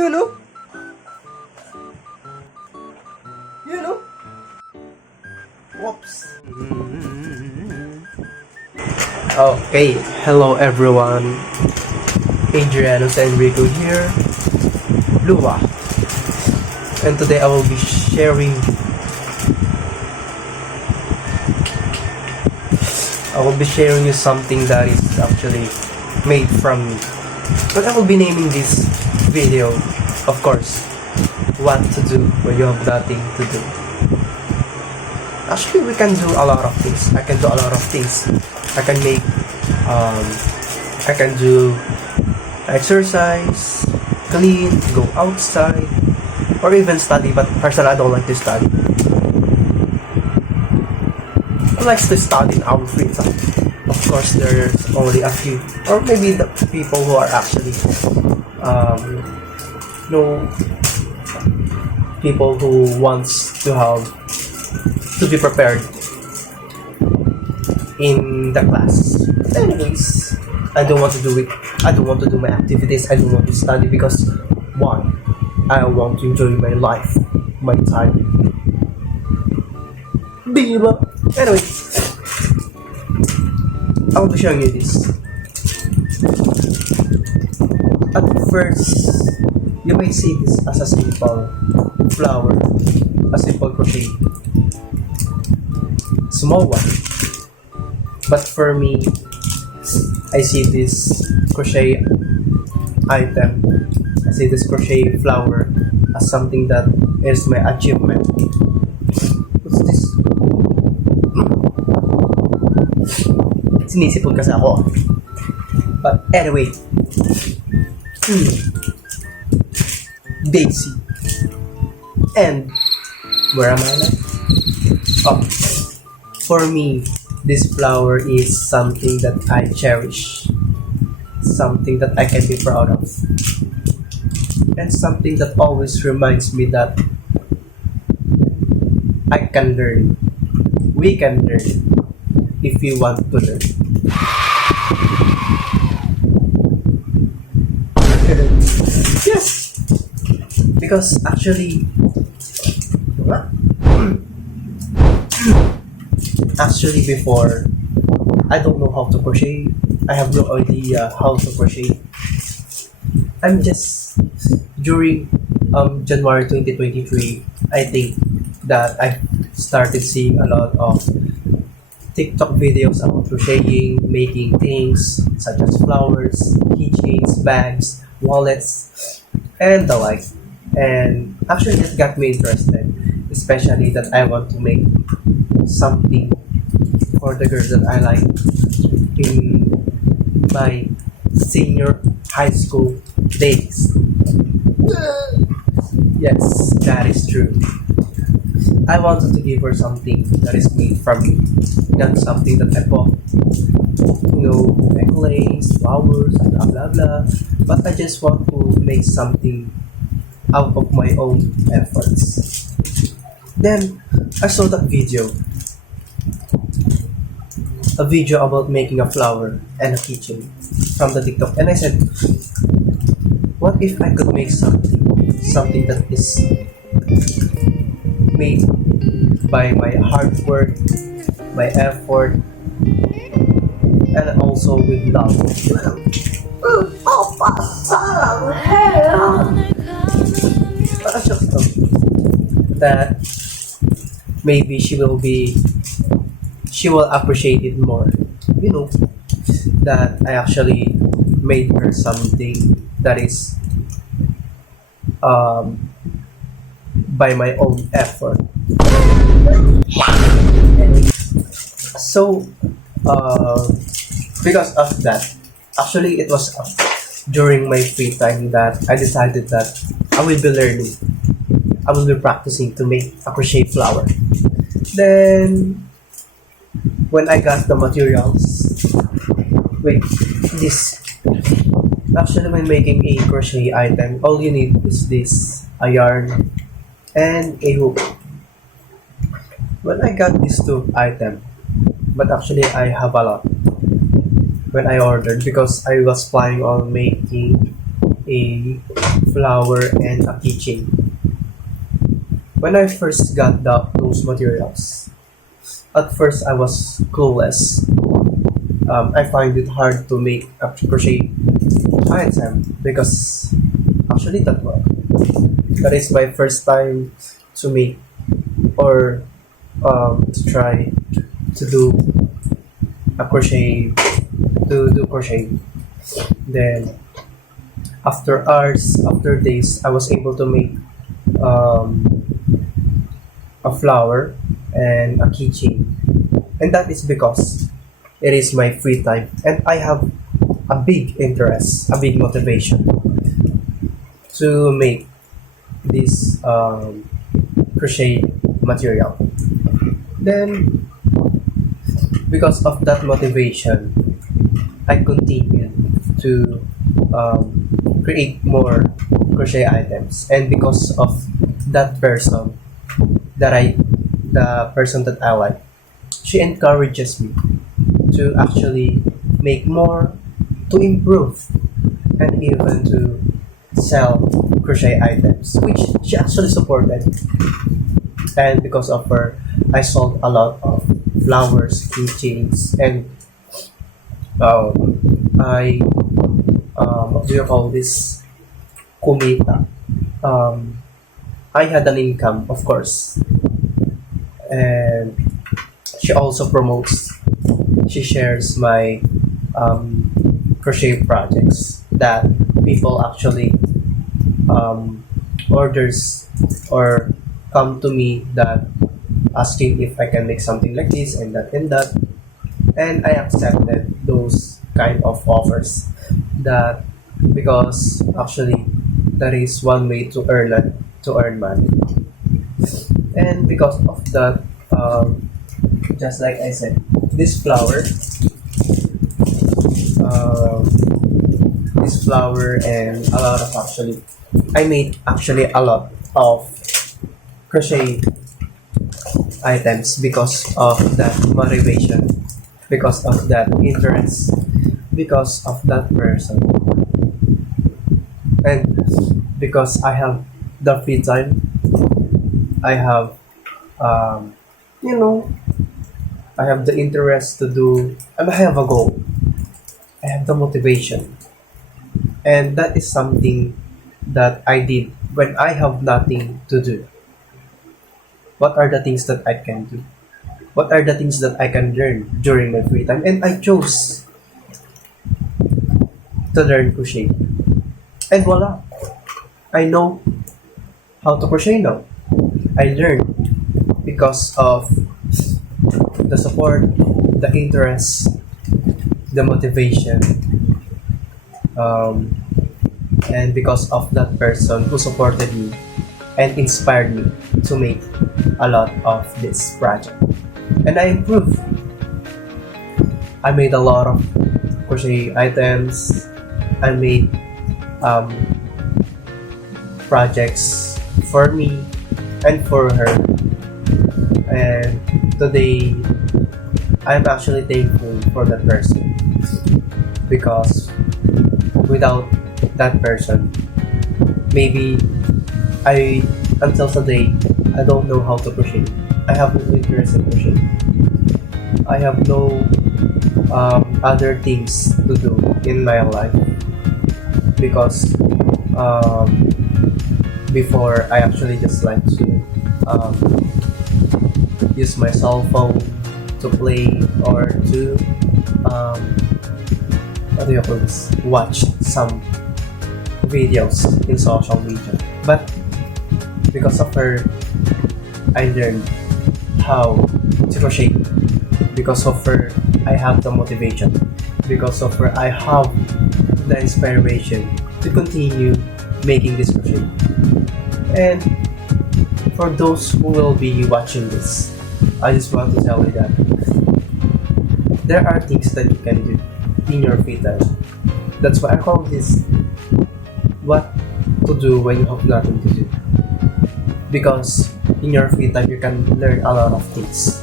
You know? You know? Whoops. Okay, hello everyone. Adriano Enrico here, Lua. And today I will be sharing you something that is actually made from me. But I will be naming this video, of course, what to do when you have nothing to do. Actually, we can do a lot of things. I can do a lot of things. I can make, I can do exercise, clean, go outside, or even study. But personally, I don't like to study. I like to study in our free time. Of course, there's only a few, or maybe the people who are actually, people who wants to be prepared in the class. Anyways, I don't want to do it. I don't want to do my activities. I don't want to study because why? I want to enjoy my life, my time. Diba? Anyway, I'll be showing you this. At first, you may see this as a simple flower, a simple crochet, small one. But for me, I see this crochet item, I see this crochet flower as something that is my achievement. What's this? Sinisipon kasi ako. But anyway, Daisy. And where am I now? Oh, for me, this flower is something that I cherish, something that I can be proud of, and something that always reminds me that I can learn. We can learn if we want to learn. Yes, because actually, before, I don't know how to crochet. I have no idea how to crochet. I'm just during January 2023, I think that I started seeing a lot of TikTok videos about crocheting, making things such as flowers, keychains, bags, wallets, and the like. And actually, it got me interested, especially that I want to make something for the girls that I like in my senior high school days. Yes, that is true. I wanted to give her something that is made from me, not something that I bought. Necklace, flowers, blah blah blah. But I just want to make something out of my own efforts. Then I saw that video. A video about making a flower and a kitchen from the TikTok, and I said, what if I could make something that is made by my hard work, my effort, and also with love. But I just thought that maybe she will appreciate it more. That I actually made her something that is by my own effort. So, because of that, actually it was during my free time that I decided that I will be learning. I will be practicing to make a crochet flower. Then, when I got the materials, actually when making a crochet item, all you need is this, a yarn, and a hook. When I got these two items, but actually I have a lot when I ordered because I was planning on making a flower and a keychain. When I first got those materials, at first I was clueless. I find it hard to make a crochet item because actually that is my first time to make or to try to do a crochet to do crochet. Then after hours, after days, I was able to make um, a flower and a keychain, and that is because it is my free time and I have a big interest, a big motivation to make this crochet material. Then, because of that motivation, I continued to create more crochet items, and because of that person the person that I like, she encourages me to actually make more, to improve, and even to sell crochet items, which she actually supported. And because of her, I sold a lot of flowers, keychains, and I what do you call this? Kumita. Um, I had an income, of course, and she also promotes. She shares my um, crochet projects that people actually um, orders or come to me that asking if I can make something like this and that, and I accepted those kind of offers that because actually that is one way to earn money. And because of that, just like I said, this flower um, this flower and a lot of actually I made actually a lot of crochet items because of that motivation, because of that interest, because of that person, and because I have the free time. I have um, you know I have the interest to do, and I have a goal. I have the motivation, and that is something that I did when I have nothing to do. What are the things that I can do? What are the things that I can learn during my free time? And I chose to learn crochet. And voila, I know how to crochet now. I learned because of the support, the interest, the motivation, um, and because of that person who supported me and inspired me to make a lot of this project. And I improved. I made a lot of crochet items. I made um, projects for me and for her. And today, I'm actually thankful for that person because without that person, maybe I until today I don't know how to crochet. I have no interest in crochet. I have no other things to do in my life because um, before I actually just like to um, use my cell phone to play or to um, what do you call this? Watch some videos in social media. But because of her, I learned how to crochet. Because of her, I have the motivation. Because of her, I have the inspiration to continue making this crochet. And for those who will be watching this, I just want to tell you that there are things that you can do in your free time. That's why I call this what to do when you have nothing to do. Because in your free time, you can learn a lot of things.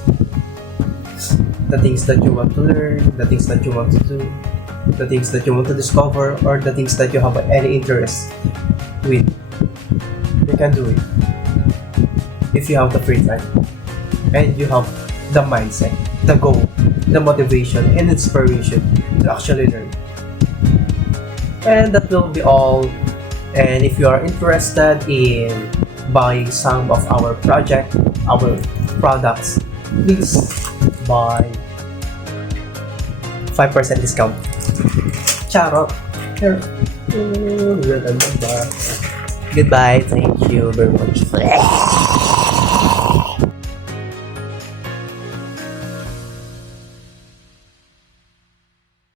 The things that you want to learn, the things that you want to do. the things that you want to discover, or the things that you have any interest with. You can do it if you have the free time and you have the mindset, the goal, the motivation, and inspiration to actually learn. And that will be all. And if you are interested in buying some of our our products, please buy 5% discount. Charot. Goodbye. Thank you very much.